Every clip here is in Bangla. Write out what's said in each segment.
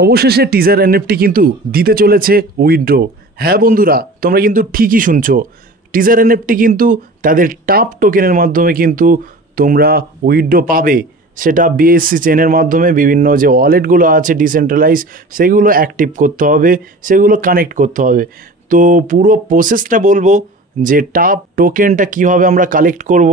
অবশেষে টিজার এনএফটি কিন্তু দিতে চলেছে উইথড্র। হ্যাঁ বন্ধুরা, তোমরা কিন্তু ঠিকই শুনছো, টিজার এনএফটি কিন্তু তাদের টাপ টোকেনের মাধ্যমে কিন্তু তোমরা উইথড্র পাবে। সেটা বিএসসি চেনের মাধ্যমে বিভিন্ন যে ওয়ালেটগুলো আছে ডিসেন্ট্রালাইজ, সেগুলো অ্যাক্টিভ করতে হবে, সেগুলো কানেক্ট করতে হবে। তো পুরো প্রসেসটা বলবো যে টাপ টোকেনটা কিভাবে আমরা কালেক্ট করব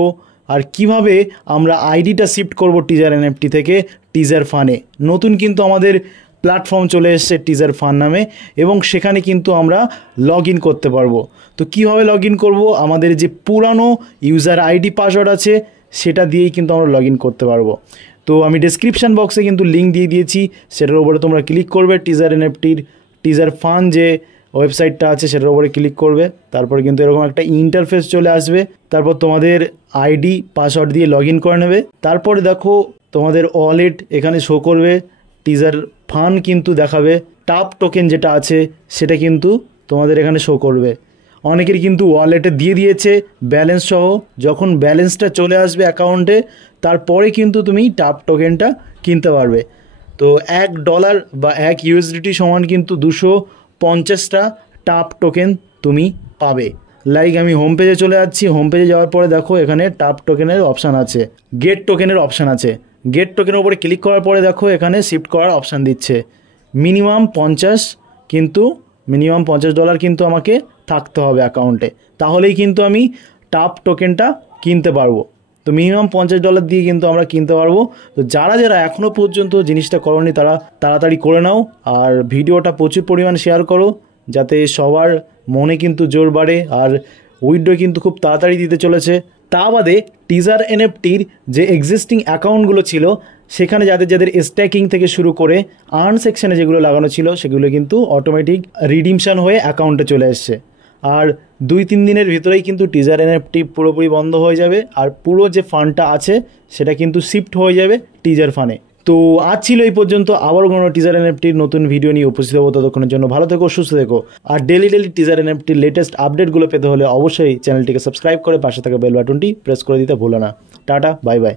আর কিভাবে আমরা আইডিটা শিফট করব টিজার এনএফটি থেকে টিজার ফানে। নতুন কিন্তু আমাদের প্ল্যাটফর্ম চলে এসেছে টিজার ফান নামে, এবং সেখানে কিন্তু আমরা লগ ইন করতে পারবো। তো কীভাবে লগ ইন করবো, আমাদের যে পুরানো ইউজার আইডি পাসওয়ার্ড আছে সেটা দিয়েই কিন্তু আমরা লগ ইন করতে পারবো। তো আমি ডেসক্রিপশান বক্সে কিন্তু লিঙ্ক দিয়ে দিয়েছি, সেটার উপরে তোমরা ক্লিক করবে, টিজার এনএফটির টিজার ফান যে ওয়েবসাইটটা আছে সেটার উপরে ক্লিক করবে। তারপরে কিন্তু এরকম একটা ইন্টারফেস চলে আসবে, তারপর তোমাদের আইডি পাসওয়ার্ড দিয়ে লগ ইন করে নেবে। তারপরে দেখো তোমাদের ওয়ালেট এখানে শো করবে, টিজার ফান কিন্তু দেখাবে, টাপ টোকেন যেটা আছে সেটা কিন্তু তোমাদের এখানে শো করবে। অনেকের কিন্তু ওয়ালেটে দিয়ে দিয়েছে ব্যালেন্স সহ, যখন ব্যালেন্সটা চলে আসবে অ্যাকাউন্টে তারপরে কিন্তু তুমি টাপ টোকেনটা কিনতে পারবে। তো $1 বা $1 সমান কিন্তু 250টা টাপ টোকেন তুমি পাবে। লাইক আমি হোম পেজে চলে যাচ্ছি, হোম পেজে যাওয়ার পরে দেখো এখানে টাপ টোকেনের অপশান আছে, গেট টোকেনের অপশান আছে। গেট টোকেনের উপরে ক্লিক করার পরে দেখো এখানে শিফট করার অপশান দিচ্ছে। মিনিমাম $50 কিন্তু আমাকে থাকতে হবে অ্যাকাউন্টে, তাহলেই কিন্তু আমি টাপ টোকেনটা কিনতে পারবো। তো মিনিমাম $50 দিয়ে কিন্তু আমরা কিনতে পারবো। তো যারা যারা এখনও পর্যন্ত জিনিসটা করোনি তারা তাড়াতাড়ি করে নাও, আর ভিডিওটা প্রচুর পরিমাণ শেয়ার করো যাতে সবার মনে কিন্তু জোর বাড়ে। আর উইথড্র কিন্তু খুব তাড়াতাড়ি দিতে চলেছে। তা বাদে টিজার এনএফটির যে এক্সিস্টিং অ্যাকাউন্টগুলো ছিল সেখানে যাদের যাদের স্ট্যাকিং থেকে শুরু করে আর্ন সেকশানে যেগুলো লাগানো ছিল সেগুলো কিন্তু অটোমেটিক রিডিমশন হয়ে অ্যাকাউন্টে চলে এসছে। আর 2-3 দিনের ভিতরেই কিন্তু টিজার এনএফটি পুরোপুরি বন্ধ হয়ে যাবে, আর পুরো যে ফান্ডটা আছে সেটা কিন্তু শিফট হয়ে যাবে টিজার ফানে। তো আজ ছিল এই পর্যন্ত, আবারও কোনো টিজার এনএফটির নতুন ভিডিও নিয়ে উপস্থিত হবো। ততক্ষণের জন্য ভালো থেকো, সুস্থ থেকো। আর ডেলি টিজার এনএফটির লেটেস্ট আপডেটগুলো পেতে হলে অবশ্যই চ্যানেলটিকে সাবস্ক্রাইব করে পাশে থাকা বেল বাটনটি প্রেস করে দিতে ভুলো না। Tata, bye bye.